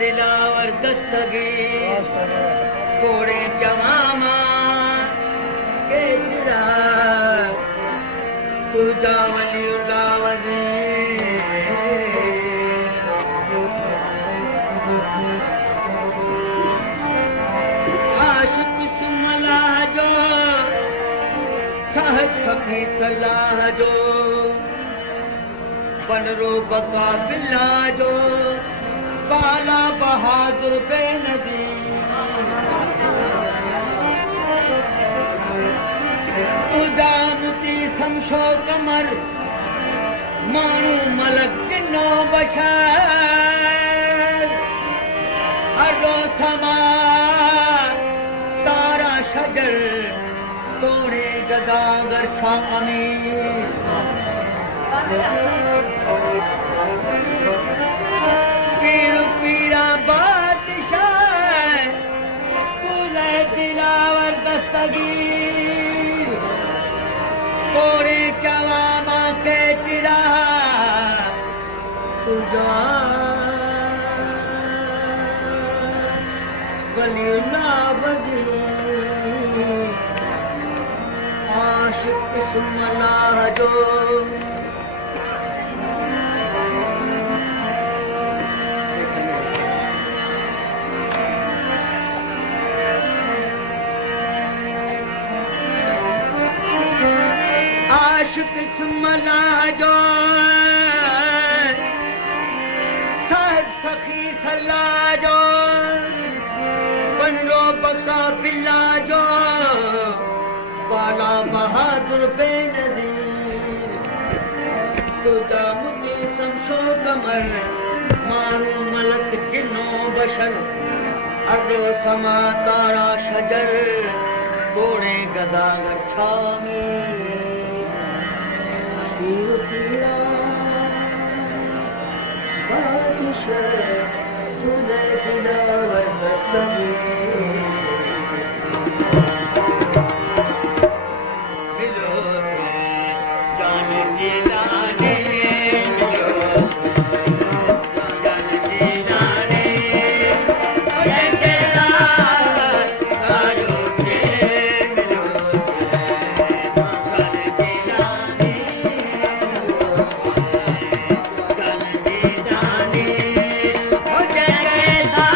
दिलावर दस्तगीर घोड़े जवामा के तेरा तुझा वलीउल्लाह वज़ीर आशिक सुमलाह जो साहब सखी सलाह जो बनरो बका बिल्ला जो बाला बहादुर बेनज़ीर तुझा मुती समशो कमर मानू मलक जिन्नो बशर अरो समा तारा शजर तोड़े गदागर छा अमीर पीर पीरा बादशाह तुझे दिलावर दस्तगीर तोड़े चवामा के तिरा तुझा वलीउल्लाह वज़ीर आशिक सुमलाह जो आशिक सुमलाह जो साहिब सखी सलाह जो बनरो बका बिल्ला जो बाला बहादुर बेनज़ीर तुझा मुझे समशो कमर मानू मलक जिन्नो बशर अरो समा तारा शजर घोड़े गदागर छामी पीरा बादशाह तुझे दिलावर दस्तगीर मिलो जान जिलाने मिलो जान जिलाने तुझे केला सारो के मिलो जान जिलाने जान जिलाने तुझे केला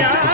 प्यार